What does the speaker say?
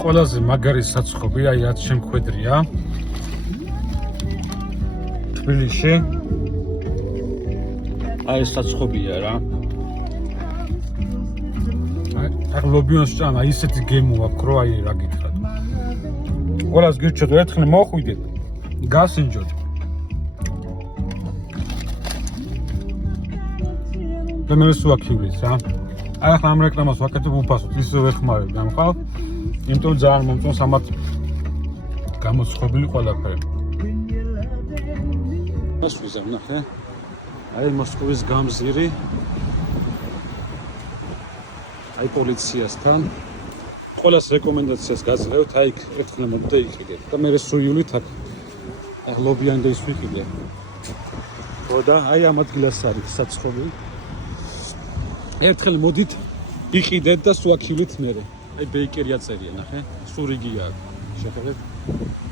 ყველაზე მაგარი საცხობი, აი რაც შემკვედრია. თბილისში. აი საცხობია რა. აი ლობიონს ჭამა ისეთი გემო აქვს, რომ აი რა გითხრათ. ყველას გირჩევთ ერთხელ მოხვიდეთ. გასინჯოთ. და მე ვსვაქივლით რა. აი ახლა ამ რეკლამას ვაკეთებ უფასოდ, ისე ვეხმარებ გამხავ. იმიტომ ძალიან მომწონს ამათ გამოცხობილი ყველაფერი. მას ვიზამ ნახე. აი მოსკოვის გამზირი. აი პოლიციასთან. ყველას რეკომენდაციას გაძლევთ, აი ერთხელ მოდდა იყიდეთ და მე სუიულით აქ ლობიან და ის ვიყიდე. და აი ამ ადგილას არის საცხობი. ერთხელ მოდით იყიდეთ და სვაქივლით მერე. აი ბეიკერია წერია, ნახე. სურიგია აქვს. შეხედეთ.